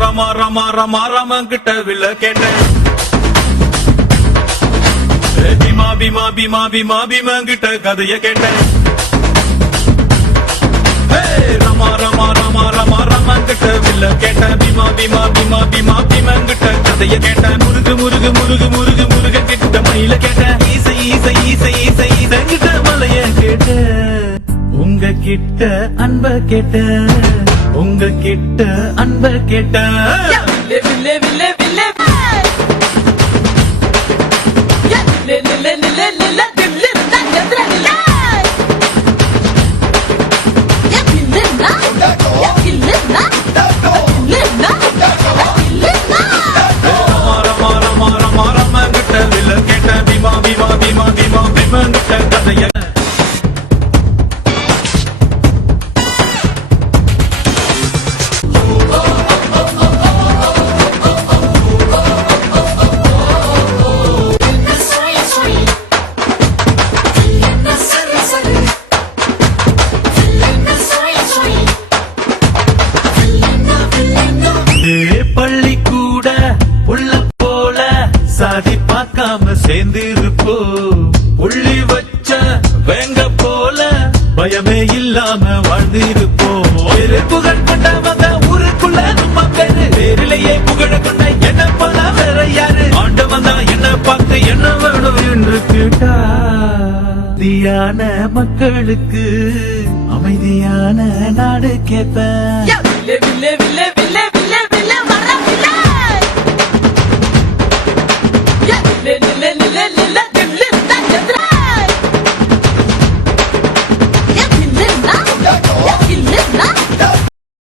ரமா ரமா ரமா ரமன் கிட்ட வில்ல கேட்டேன். பீமா பீமா பீமா பீமா பீமன் கிட்ட கதைய கேட்டேன். ரமா ரமா ரமா ரமா ரமன் கிட்ட வில்ல கேட்டேன். பீமா பீமா பீமா பீமா பீமன் கிட்ட கதைய கேட்டேன். முருகு முருகு முருகு முருகு முருக கிட்ட மயில கேட்டேன். ஈசை ஈசை ஈசை ஈசை ஈசை கிட்ட மலைய கேட்டேன். உங்க கிட்ட அன்ப கேட்ட, உங்க கிட்ட அன்ப கேட்ட. பீமா பீமா பீமா பீமா பீமன் கிட்ட கதைய பள்ளி கூட உள்ள போல சாதி பார்க்காம சேர்ந்திருப்போ. உள்ளி வச்ச வேங்க போல பயமே இல்லாம வாழ்ந்திருப்போ. புகழ் கொண்டவங்க ஊருக்குள்ள நம்ம பேரு பேரிலேயே புகழ கொண்ட என்ன போல வேற யாரு. ஆண்டவன் தான் என்ன பார்த்து என்ன வேணும் என்று கேட்டா. அமைதியான மக்களுக்கு அமைதியான நாடு கேட்பேன்.